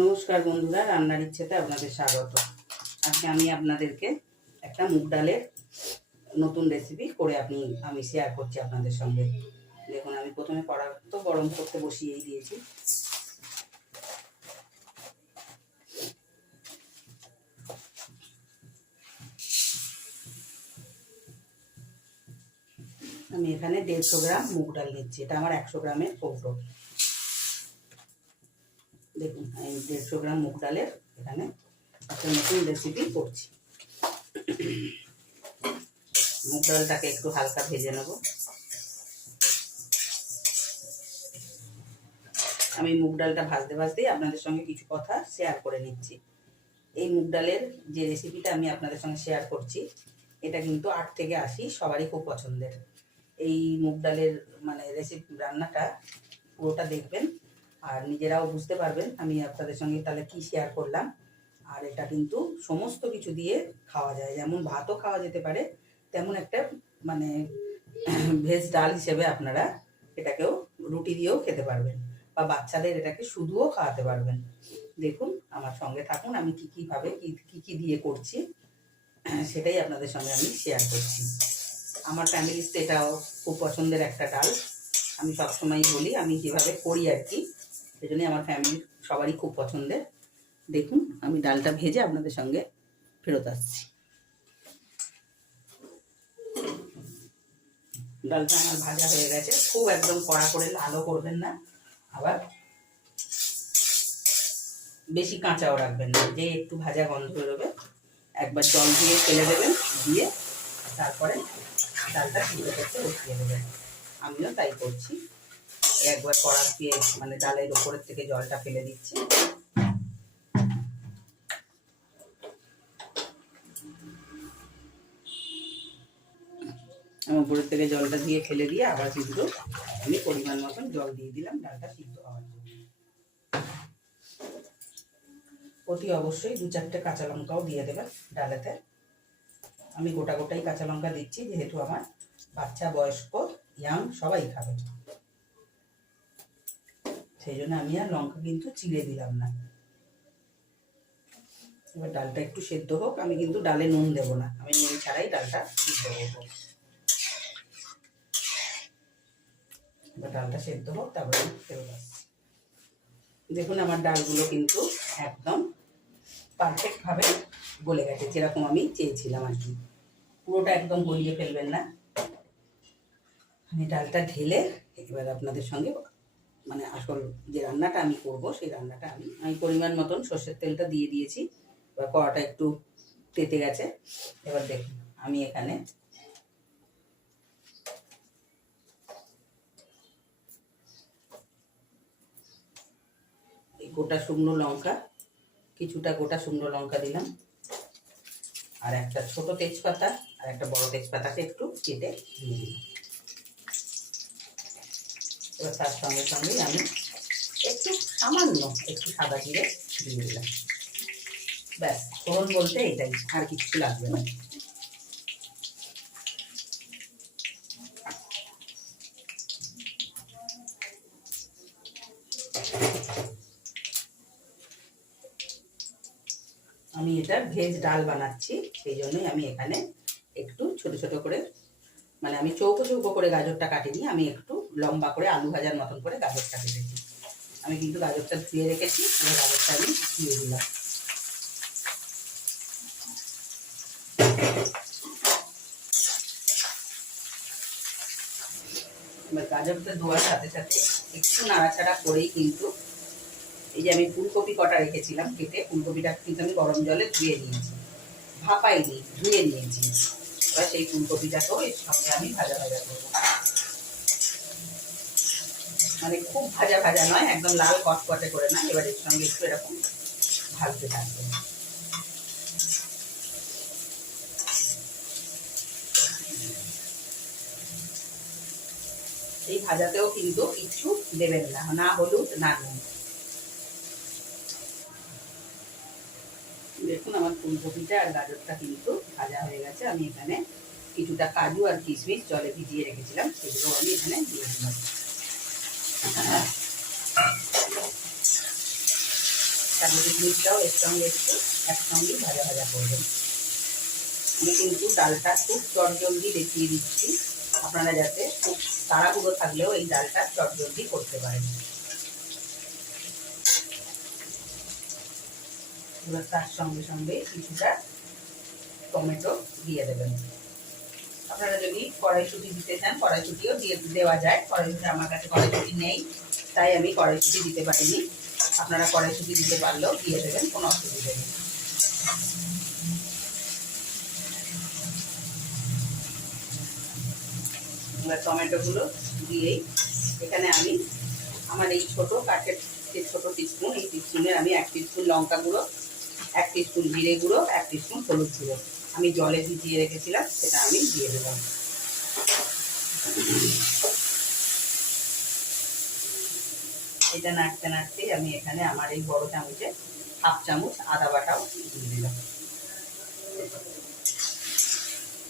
নমস্কার বন্ধুরা, রান্নার ইচ্ছেতে আপনাদের স্বাগত। আজকে আমি আপনাদেরকে একটা মুগ ডালের নতুন রেসিপি করে আপনি, আমি শেয়ার করছি আপনাদের সঙ্গে। দেখুন, আমি প্রথমে কড়া তো গরম করতে বসিয়েই দিয়েছি। আমি এখানে দেড়শো গ্রাম মুগ ডাল নিচ্ছি। এটা আমার একশো গ্রামের কৌটো। দেখুন, আমি দেড়শো গ্রাম মুগ ডালের এখানে একটা নতুন রেসিপি করছি। মুগ ডালটাকে একটু হালকা ভেজে নেব। আমি মুগ ডালটা ভাজতে ভাজতেই আপনাদের সঙ্গে কিছু কথা শেয়ার করে নিচ্ছি। এই মুগ ডালের যে রেসিপিটা আমি আপনাদের সঙ্গে শেয়ার করছি, এটা কিন্তু আট থেকে আশি সবারই খুব পছন্দের। এই মুগ ডালের মানে রেসিপি রান্নাটা পুরোটা দেখবেন। আর নিজেরাও বুঝতে পারবেন আমি আপনাদের সঙ্গে তাহলে কি শেয়ার করলাম। আর এটা কিন্তু সমস্ত কিছু দিয়ে খাওয়া যায়। যেমন ভাতও খাওয়া যেতে পারে, তেমন একটা মানে ভেজ ডাল হিসেবে আপনারা এটাকেও রুটি দিয়েও খেতে পারবেন বা বাচ্চাদের এটাকে শুধুও খাওয়াতে পারবেন। দেখুন, আমার সঙ্গে থাকুন, আমি কী কীভাবে কী কী কী দিয়ে করছি, সেটাই আপনাদের সঙ্গে আমি শেয়ার করছি। আমার ফ্যামিলিতে এটাও খুব পছন্দের একটা ডাল। আমি সবসময়ই বলি, আমি যেভাবে করি আর কি সেই জন্যই আমার ফ্যামিলির সবারই খুব পছন্দের। দেখুন, আমি ডালটা ভেজে আপনাদের সঙ্গে ফেরত আসছি। ডালটা আমার ভাজা হয়ে গেছে। খুব একদম কড়া করে লালও করবেন না, আবার বেশি কাঁচাও রাখবেন না। যে একটু ভাজা গন্ধ বেরোবে, একবার জল দিয়ে ফেলে দেবেন, দিয়ে তারপরে ডালটা সিদ্ধ করতে বসিয়ে দেবেন। আমিও তাই করছি। একবার কড়া দিয়ে মানে ডালের ওপরের থেকে জলটা ফেলে দিচ্ছি। উপরের থেকে জলটা দিয়ে ফেলে দিয়ে আবার কিন্তু আমি পরিমাণ মতন জল দিয়ে দিলাম ডালটা সিদ্ধ হওয়ার জন্য। অতি অবশ্যই দু চারটে কাঁচা লঙ্কাও দিয়ে দেবেন ডালেতে। আমি গোটা গোটাই কাঁচা লঙ্কা দিচ্ছি, যেহেতু আমার বাচ্চা, বয়স্ক ইয়াং সবাই খাবে। সেই জন্য আমি আর লঙ্কা কিন্তু চিড়ে দিলাম না। এবার ডালটা একটু সেদ্ধ হোক, আমি কিন্তু ডালে নুন দেব না। আমি নুন ছাড়াই ডালটা সিদ্ধ করব। এবার ডালটা সেদ্ধ হোক, তারপরে দেখুন আমার ডালগুলো কিন্তু একদম পারফেক্টভাবে গলে গেছে, যেরকম আমি চেয়েছিলাম আর কি। পুরোটা একদম গলিয়ে ফেলবেন না। আমি ডালটা ঢেলে এবার আপনাদের সঙ্গে মানে আসল যে রান্নাটা আমি করব, সেই রান্নাটা আমি আমি পরিমাণ মতন সর্ষের তেলটা দিয়ে দিয়েছি। এবার কড়াটা একটু তেতে গেছে। এবার দেখুন, আমি এখানে গোটা শুকনো লঙ্কা, কিছুটা গোটা শুকনো লঙ্কা দিলাম। আর একটা ছোট তেজপাতা আর একটা বড় তেজপাতাকে একটু কেটে দিয়ে দিলাম। এবার তার সঙ্গে সঙ্গে আমি একটু সামান্য একটু সাদা জিরে দিয়ে দিলাম। ব্যাস, ফোড়ন বলতে এটাই, আর কিছু লাগবে না আমি এটা ভেজ ডাল বানাচ্ছি, সেই জন্যই আমি এখানে একটু ছোট ছোট করে মানে আমি চৌকো চৌকো করে গাজরটা কাটিনি, আমি একটু লম্বা করে আলু ভাজার মতন করে গাজরটা কেটেছি। আমি কিন্তু গাজরটা ধুয়ে রেখেছি গাজরটা আমি দিয়ে দিলাম। এবার গাজরটা ধোয়ার সাথে সাথে একটু নাড়াচাড়া করেই কিন্তু এই যে আমি ফুলকপি কটা রেখেছিলাম কেটে, ফুলকপিটা কিন্তু আমি গরম জলে ধুয়ে নিয়েছি। ভাপাইনি, ধুয়ে নিয়েছি। এবার সেই ফুলকপিটাকেও এর সঙ্গে আমি ভাজা ভাজা করব। মানে খুব ভাজা ভাজা নয়, একদম লাল কটকটে করে না, এবার এর সঙ্গে একটু এরকম ভাজতে থাকবে। এই ভাজাতেও কিন্তু কিছু দেবেন না না হলুদ, না নুন। দেখুন, আমার ফুলকপিটা আর গাজরটা কিন্তু ভাজা হয়ে গেছে। আমি এখানে কিছুটা কাজু আর কিশমিশ জলে ভিজিয়ে রেখেছিলাম, সেগুলো আমি এখানে দিয়ে দিলাম। কাজু কিশমিশটাও একটু, একসঙ্গে ভাজা ভাজা করবেন। আমি কিন্তু ডালটা খুব চটজলদি দেখিয়ে দিচ্ছি। আপনারা যাতে খুব তাড়াহুড়ো থাকলেও এই ডালটা চটজলদি করতে পারেন। এবার তার সঙ্গে সঙ্গে কিছুটা টমেটো দিয়ে দেবেন। আপনারা যদি কড়াইশুটি দিতে চান, কড়াইশুটিও দিয়ে দেওয়া যায়। কড়াইশুটি আমার কাছে কড়াইশুটি নেই, তাই আমি কড়াইশুটি দিতে পারিনি। আপনারা কড়াইশুটি দিতে পারলেও দিয়ে দেবেন, কোনো অসুবিধা নেই। টমেটোগুলো দিয়েই এখানে আমি আমার এই ছোট কাঠের যে ছোটো টিস্পুন এই টিস্পুনের আমি এক টিস্পুন লঙ্কা গুঁড়ো এক টিস্পুন জিরে গুঁড়ো, এক টিস্পুন হলুদ গুঁড়ো। আমি জলে ভিজিয়ে রেখেছিলাম, সেটা আমি দিয়ে দিলাম। এটা নাড়তে নাড়তেই আমি এখানে আমার এই বড় চামচে হাফ চামচ আদা বাটাও দিয়ে দিলাম।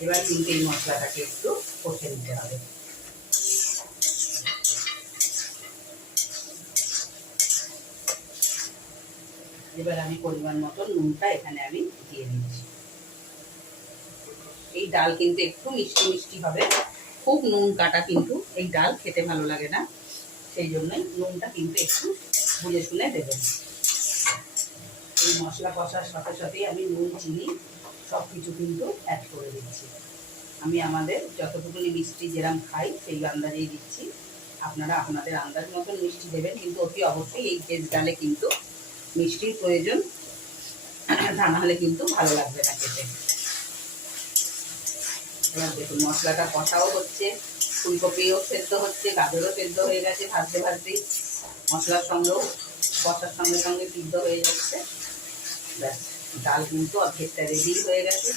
এবার কিন্তু এই মশলাটাকে একটু কষে নিতে হবে। এবার আমি পরিমাণ মতো নুনটা এখানে আমি দিয়ে দিচ্ছি। এই ডাল কিন্তু একটু মিষ্টি মিষ্টি হবে। খুব নুন কাটা কিন্তু এই ডাল খেতে ভালো লাগে না। সেই জন্যই নুনটা কিন্তু একটু বুঝে শুনে দেবেন এই মশলা কষার সাথে সাথেই আমি নুন, চিনি সব কিছু কিন্তু অ্যাড করে দিচ্ছি। আমি আমাদের যতটুকুনি মিষ্টি যেরাম খাই সেই আন্দাজেই দিচ্ছি। আপনারা আপনাদের আন্দাজ মতন মিষ্টি দেবেন, কিন্তু অতি অবশ্যই এই ভেজ ডালে কিন্তু মিষ্টির প্রয়োজন। তা নাহলে কিন্তু ভালো লাগবে না খেতে। এবার দেখুন, মশলাটা কষাও হচ্ছে, ফুলকপিও সেদ্ধ হচ্ছে, গাজরও সেদ্ধ হয়ে গেছে ভাজতে ভাজতেই। মশলার সঙ্গেও, কষার সঙ্গে সঙ্গে সিদ্ধ হয়ে যাচ্ছে। ব্যাস, ডাল কিন্তু অর্ধেকটা রেডি হয়ে গেছে।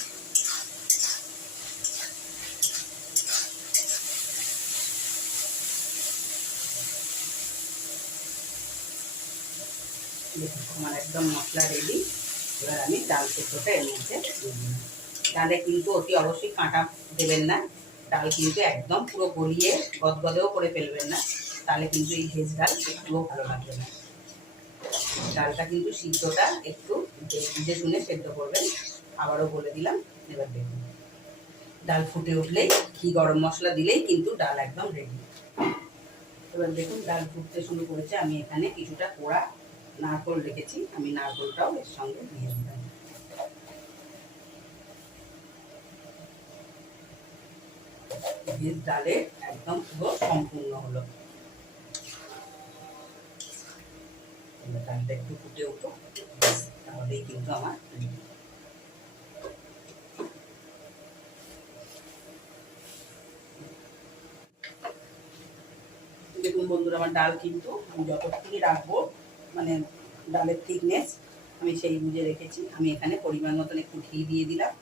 আমার একদম মশলা রেডি এবার আমি ডাল সেদ্ধটা এর মধ্যে ডালে কিন্তু অতি অবশ্যই কাঁটা দেবেন না। ডাল কিন্তু একদম পুরো গলিয়ে গদগদেও করে ফেলবেন না। তাহলে কিন্তু এই ভেজ ডাল একটুও ভালো লাগবে না। ডালটা কিন্তু সিদ্ধটা একটু বুঝে শুনে সেদ্ধ করবেন। আবারও বলে দিলাম, এবার দেখুন। ডাল ফুটে উঠলেই, ঘি গরম মশলা দিলেই কিন্তু ডাল একদম রেডি এবার দেখুন, ডাল ফুটতে শুরু করেছে। আমি এখানে কিছুটা পোড়া নারকোল রেখেছি, আমি নারকোলটাও এর সঙ্গে দিয়ে দিলাম ডালে একদম পুরো সম্পূর্ণ হলো ডালটা একটু ফুটে উঠো তাহলেই কিন্তু আমার। দেখুন বন্ধুরা, আমার ডাল কিন্তু আমি যতটুকুনি রাখব মানে ডালের থিকনেস আমি সেই বুঝে রেখেছি। আমি এখানে পরিমাণ মতন একটু ঘি দিয়ে দিলাম।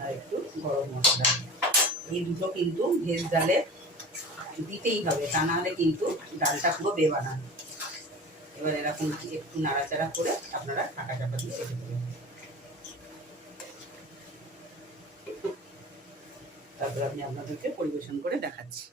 আর একটু গরম মশলা। এই দুটো কিন্তু ভেজ ডালে দিতেই হবে, তা নাহলে কিন্তু ডালটা পুরো বেবানা। এবার এরকম একটু নাড়াচাড়া করে আপনারা ঢাকা চাপা দিয়ে রেখে দেবেন তারপর আমি আপনাদেরকে পরিবেশন করে দেখাচ্ছি।